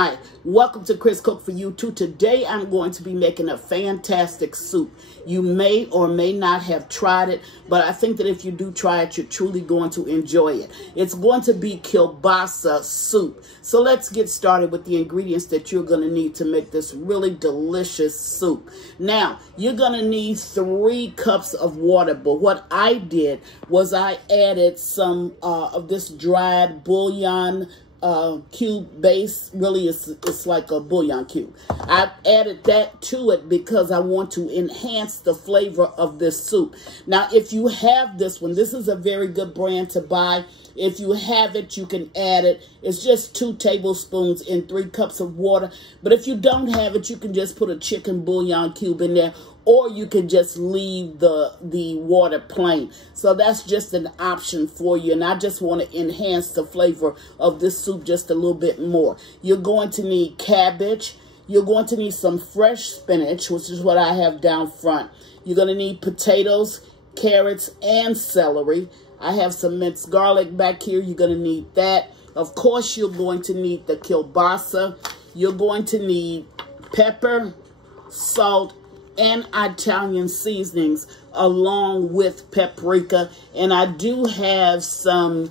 Hi, welcome to Chris Cook for You Too. Today I'm going to be making a fantastic soup. You may or may not have tried it, but I think that if you do try it, you're truly going to enjoy it. It's going to be kielbasa soup. So let's get started with the ingredients that you're going to need to make this really delicious soup. Now, you're going to need 3 cups of water, but what I did was I added some of this dried bouillon cube base. Really, it's like a bouillon cube. I added that to it because I want to enhance the flavor of this soup. Now, if you have this one, this is a very good brand to buy. If you have it, you can add it. It's just 2 tablespoons in 3 cups of water. But if you don't have it, you can just put a chicken bouillon cube in there, or you can just leave the water plain. So that's just an option for you. And I just want to enhance the flavor of this soup just a little bit more. You're going to need cabbage. You're going to need some fresh spinach, which is what I have down front. You're going to need potatoes, carrots, and celery. I have some minced garlic back here. You're going to need that. Of course, you're going to need the kielbasa. You're going to need pepper, salt, and Italian seasonings along with paprika. And I do have some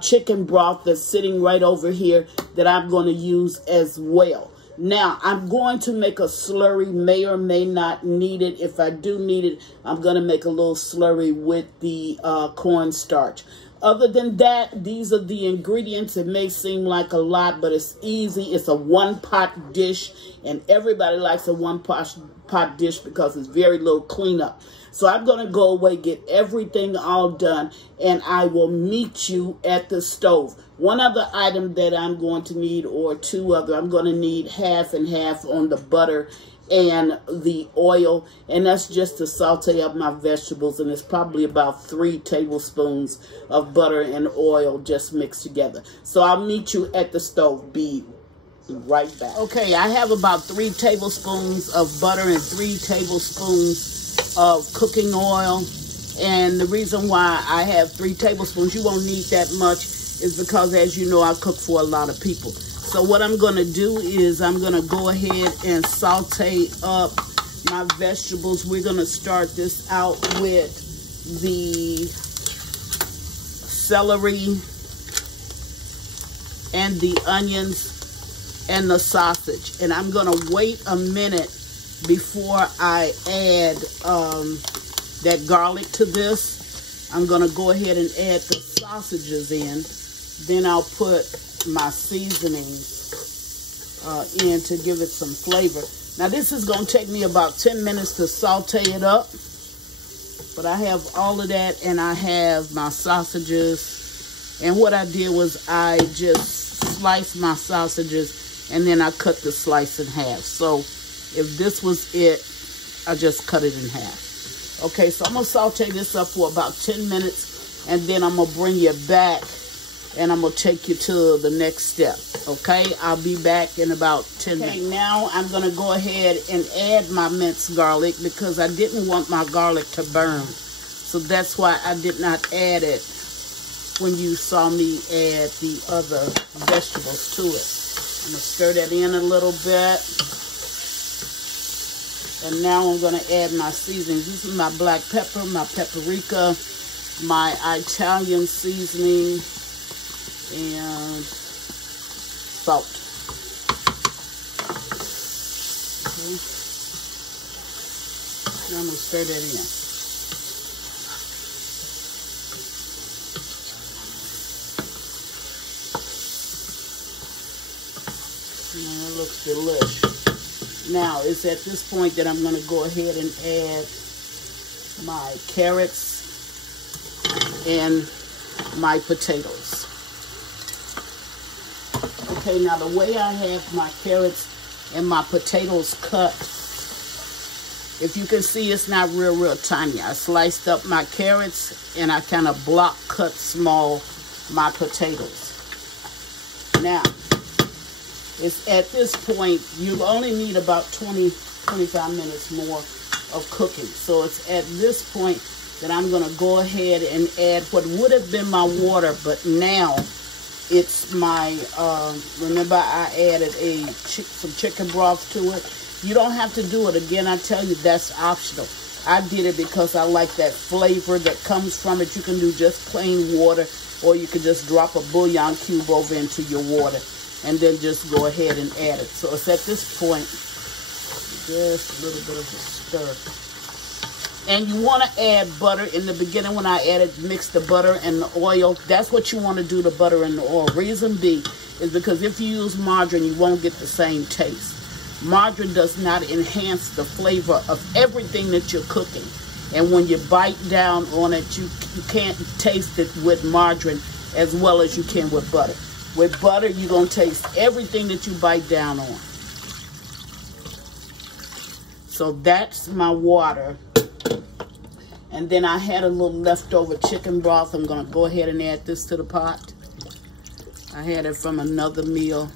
chicken broth that's sitting right over here that I'm going to use as well. Now, I'm going to make a slurry, may or may not need it. If I do need it, I'm going to make a little slurry with the cornstarch. Other than that, these are the ingredients. It may seem like a lot, but it's easy. It's a one-pot dish, and everybody likes a one-pot dish because it's very little cleanup. So I'm going to go away, get everything all done, and I will meet you at the stove. One other item that I'm going to need, or 2 other, I'm going to need half and half on the butter and the oil, and that's just to saute up my vegetables, and it's probably about 3 tablespoons of butter and oil just mixed together. So I'll meet you at the stove. Be right back. Okay, I have about 3 tablespoons of butter and 3 tablespoons of cooking oil, and the reason why I have 3 tablespoons, you won't need that much, is because, as you know, I cook for a lot of people. So what I'm going to do is I'm going to go ahead and saute up my vegetables. We're going to start this out with the celery and the onions and the sausage. And I'm going to wait a minute before I add that garlic to this. I'm going to go ahead and add the sausages in. Then I'll put my seasonings in to give it some flavor. Now, this is going to take me about 10 minutes to saute it up. But I have all of that, and I have my sausages. And what I did was I just sliced my sausages, and then I cut the slice in half. So if this was it, I just cut it in half. Okay, so I'm going to saute this up for about 10 minutes, and then I'm going to bring you back, and I'm going to take you to the next step. Okay, I'll be back in about 10 minutes. Okay, now I'm going to go ahead and add my minced garlic because I didn't want my garlic to burn. So that's why I did not add it when you saw me add the other vegetables to it. I'm going to stir that in a little bit. And now I'm going to add my seasonings. This is my black pepper, my paprika, my Italian seasoning, and salt. Okay. Now I'm going to stir that in. And it looks delicious. Now, it's at this point that I'm going to go ahead and add my carrots and my potatoes. Okay, now the way I have my carrots and my potatoes cut, if you can see, it's not real tiny. I sliced up my carrots and I kind of block cut small my potatoes. Now, it's at this point, you only need about 20-25 minutes more of cooking. So it's at this point that I'm going to go ahead and add what would have been my water, but now It's my, remember I added some chicken broth to it. You don't have to do it. Again, I tell you, that's optional. I did it because I like that flavor that comes from it. You can do just plain water, or you can just drop a bouillon cube over into your water and then just go ahead and add it. So it's at this point, just a little bit of a stir. And you want to add butter. In the beginning when I added, mix the butter and the oil. That's what you want to do, the butter and the oil. Reason being is because if you use margarine, you won't get the same taste. Margarine does not enhance the flavor of everything that you're cooking. And when you bite down on it, you can't taste it with margarine as well as you can with butter. With butter, you're going to taste everything that you bite down on. So that's my water. And then I had a little leftover chicken broth. I'm going to go ahead and add this to the pot. I had it from another meal.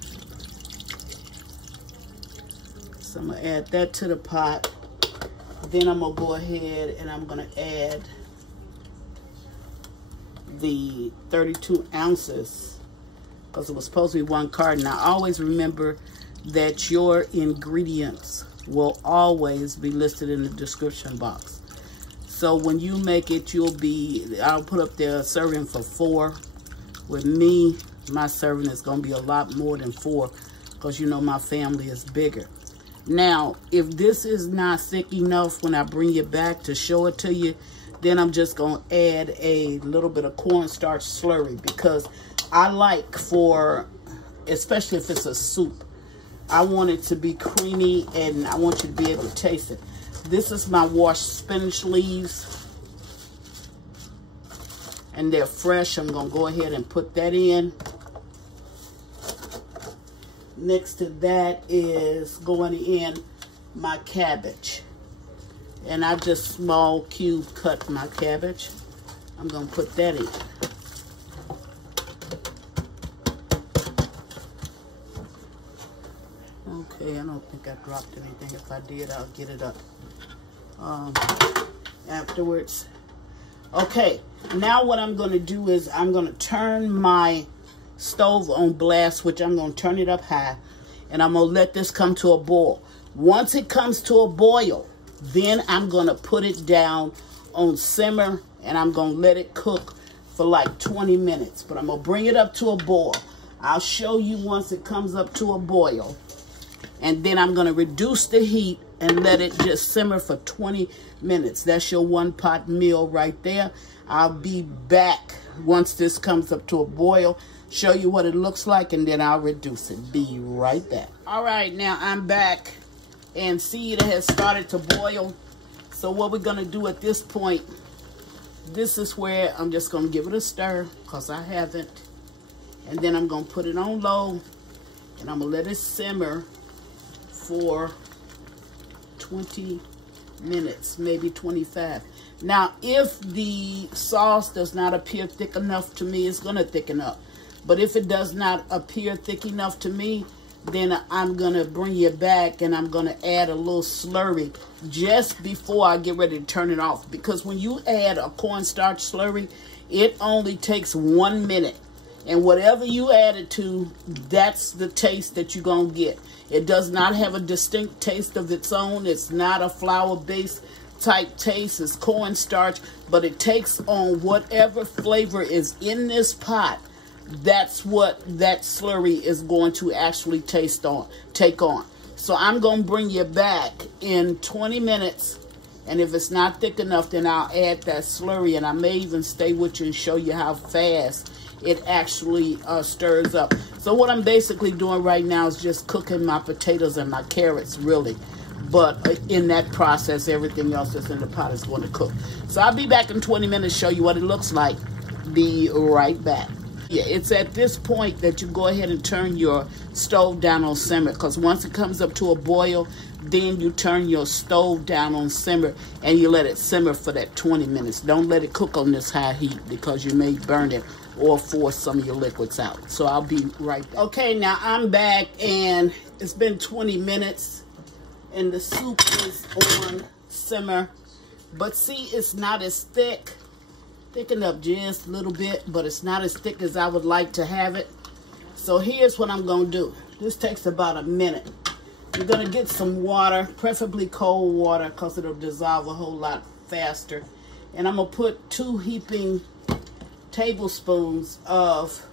So I'm going to add that to the pot. Then I'm going to go ahead and I'm going to add the 32 ounces because it was supposed to be 1 carton. Now, always remember that your ingredients will always be listed in the description box. So when you make it, I'll put up there a serving for 4. With me, my serving is going to be a lot more than 4 because you know my family is bigger. Now, if this is not thick enough when I bring it back to show it to you, then I'm just going to add a little bit of cornstarch slurry because I like especially if it's a soup, I want it to be creamy and I want you to be able to taste it. This is my washed spinach leaves and they're fresh. I'm going to go ahead and put that in. Next to that is going in my cabbage. And I just small cube cut my cabbage. I'm going to put that in. Okay, I don't think I dropped anything. If I did, I'll get it up afterwards. Okay, now what I'm going to do is I'm going to turn my stove on blast, which I'm going to turn it up high, and I'm going to let this come to a boil. Once it comes to a boil, then I'm going to put it down on simmer, and I'm going to let it cook for like 20 minutes. But I'm going to bring it up to a boil. I'll show you once it comes up to a boil, and then I'm going to reduce the heat and let it just simmer for 20 minutes. That's your 1-pot meal right there. I'll be back once this comes up to a boil, show you what it looks like, and then I'll reduce it. Be right back. All right, now I'm back, and see it has started to boil. So what we're going to do at this point, this is where I'm just going to give it a stir because I haven't. And then I'm going to put it on low, and I'm going to let it simmer for 20 minutes, maybe 25. Now, if the sauce does not appear thick enough to me, it's going to thicken up. But if it does not appear thick enough to me, then I'm going to bring it back and I'm going to add a little slurry just before I get ready to turn it off. Because when you add a cornstarch slurry, it only takes 1 minute. And whatever you add it to, that's the taste that you're going to get. It does not have a distinct taste of its own. It's not a flour-based type taste. It's cornstarch, but it takes on whatever flavor is in this pot. That's what that slurry is going to actually take on. So I'm going to bring you back in 20 minutes. And if it's not thick enough, then I'll add that slurry. And I may even stay with you and show you how fast it actually stirs up. So what I'm basically doing right now is just cooking my potatoes and my carrots, really. But in that process, everything else that's in the pot is going to cook. So I'll be back in 20 minutes, show you what it looks like. Be right back. Yeah, it's at this point that you go ahead and turn your stove down on simmer, because once it comes up to a boil, then you turn your stove down on simmer and you let it simmer for that 20 minutes. Don't let it cook on this high heat because you may burn it or force some of your liquids out. So I'll be right back. Okay, now I'm back and it's been 20 minutes and the soup is on simmer. But see, it's not as thick. Thicken up just a little bit, but it's not as thick as I would like to have it. So here's what I'm going to do. This takes about a minute. You're going to get some water, preferably cold water, because it'll dissolve a whole lot faster. And I'm going to put 2 heaping tablespoons of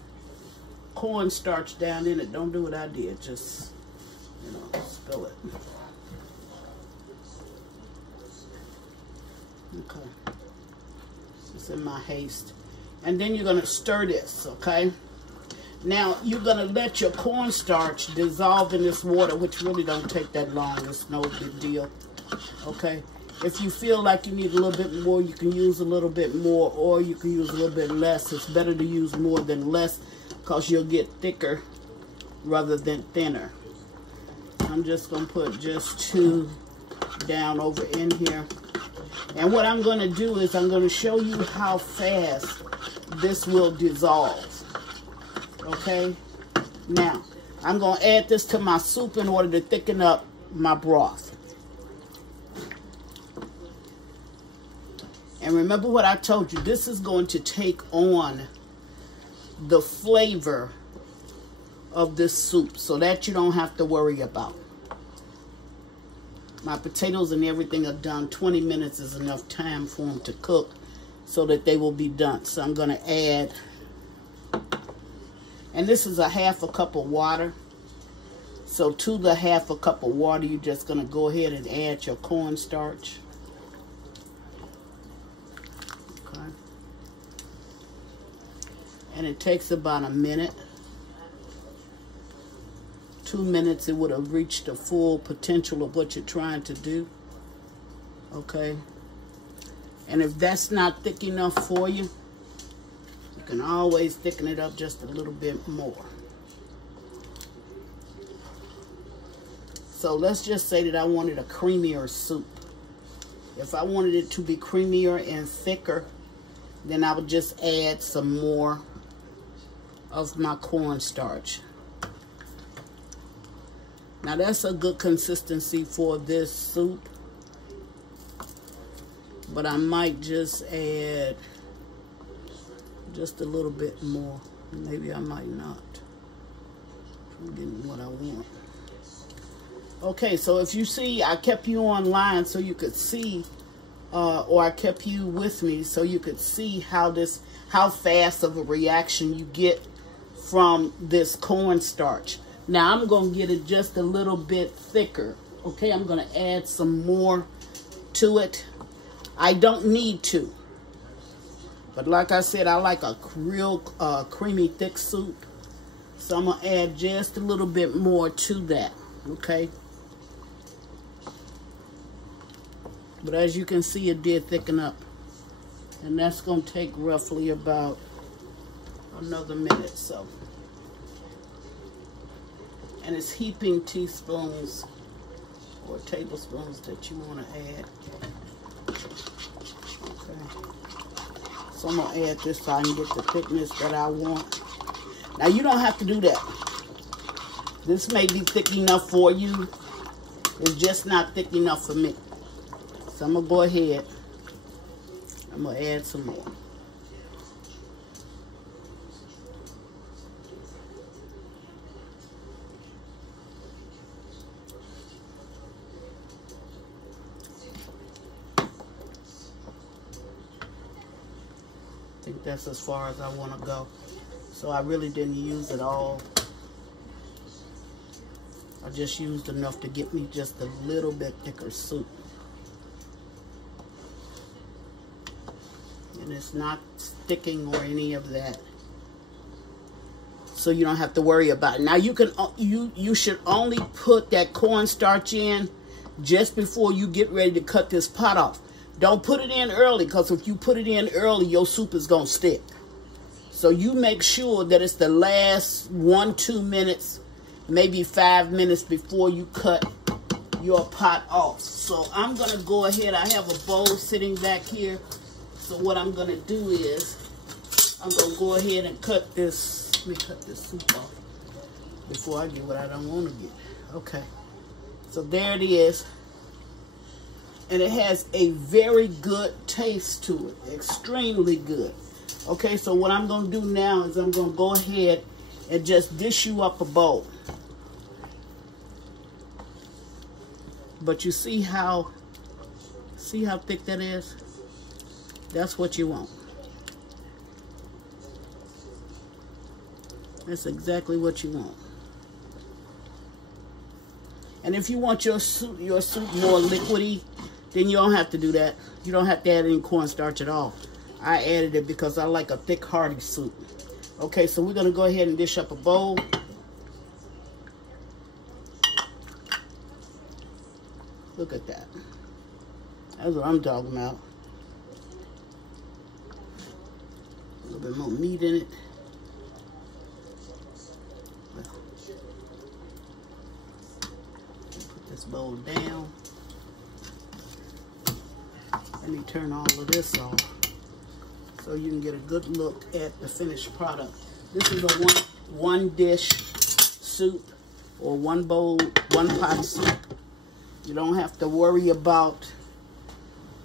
cornstarch down in it. Don't do what I did. Just, you know, spill it. Okay. It's in my haste. And then you're going to stir this, okay? Now, you're going to let your cornstarch dissolve in this water, which really don't take that long. It's no big deal, okay? If you feel like you need a little bit more, you can use a little bit more, or you can use a little bit less. It's better to use more than less because you'll get thicker rather than thinner. I'm just going to put just 2 down over in here. And what I'm going to do is I'm going to show you how fast this will dissolve. Okay? Now, I'm going to add this to my soup in order to thicken up my broth. And remember what I told you. This is going to take on the flavor of this soup so that you don't have to worry about. My potatoes and everything are done. 20 minutes is enough time for them to cook so that they will be done. So I'm going to add, and this is a 1/2 cup of water. So to the 1/2 cup of water, you're just going to go ahead and add your cornstarch. Okay. And it takes about a minute. 2 minutes, it would have reached the full potential of what you're trying to do. Okay. And if that's not thick enough for you, you can always thicken it up just a little bit more. So let's just say that I wanted a creamier soup. If I wanted it to be creamier and thicker, then I would just add some more of my cornstarch. Now that's a good consistency for this soup, but I might just add just a little bit more. Maybe I might not. I'm getting what I want. Okay, so if you see, I kept you online so you could see, or I kept you with me so you could see how fast of a reaction you get from this cornstarch. Now I'm going to get it just a little bit thicker. Okay, I'm going to add some more to it. I don't need to. But like I said, I like a real creamy, thick soup. So I'm going to add just a little bit more to that. Okay. But as you can see, it did thicken up. And that's going to take roughly about another minute, so. And it's heaping teaspoons or tablespoons that you want to add. Okay. So I'm going to add this so I can get the thickness that I want. Now you don't have to do that. This may be thick enough for you. It's just not thick enough for me. So I'm going to go ahead. I'm going to add some more. I think that's as far as I want to go. So I really didn't use it all. I just used enough to get me just a little bit thicker soup. And it's not sticking or any of that. So you don't have to worry about it. Now you should only put that cornstarch in just before you get ready to cut this pot off. Don't put it in early, because if you put it in early, your soup is going to stick. So you make sure that it's the last 1-2 minutes, maybe 5 minutes before you cut your pot off. So I'm going to go ahead. I have a bowl sitting back here. So what I'm going to do is I'm going to go ahead and cut this. Let me cut this soup off before I get what I don't want to get. Okay. So there it is. And it has a very good taste to it. Extremely good. Okay, so what I'm going to do now is I'm going to go ahead and just dish you up a bowl. But you see how thick that is? That's what you want. That's exactly what you want. And if you want your soup more liquidy, then you don't have to do that. You don't have to add any cornstarch at all. I added it because I like a thick, hearty soup. Okay, so we're going to go ahead and dish up a bowl. Look at that. That's what I'm talking about. A little bit more meat in it. Well, put this bowl down. Let me turn all of this off so you can get a good look at the finished product. This is a one dish soup, or one bowl, one pot soup. You don't have to worry about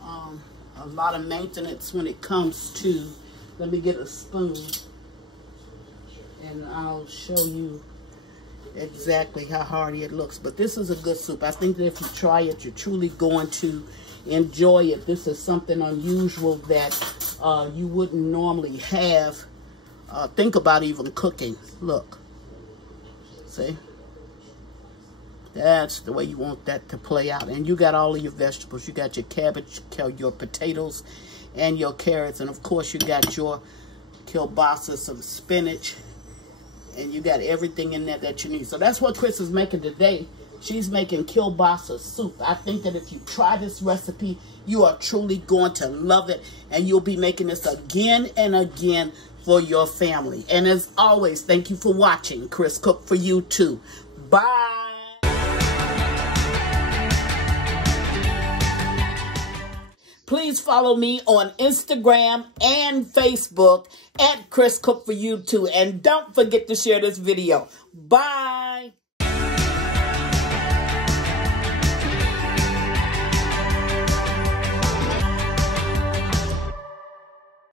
a lot of maintenance when it comes to, let me get a spoon and I'll show you exactly how hearty it looks. But this is a good soup. I think that if you try it, you're truly going to enjoy it. This is something unusual that you wouldn't normally have. Think about even cooking. Look. See? That's the way you want that to play out. And you got all of your vegetables. You got your cabbage, your potatoes, and your carrots. And, of course, you got your kielbasa, some spinach. And you got everything in there that you need. So that's what Chris is making today. She's making kielbasa soup. I think that if you try this recipe, you are truly going to love it. And you'll be making this again and again for your family. And as always, thank you for watching. Chris Cook for you too. Bye. Please follow me on Instagram and Facebook at Chris Cook for You too. And don't forget to share this video. Bye.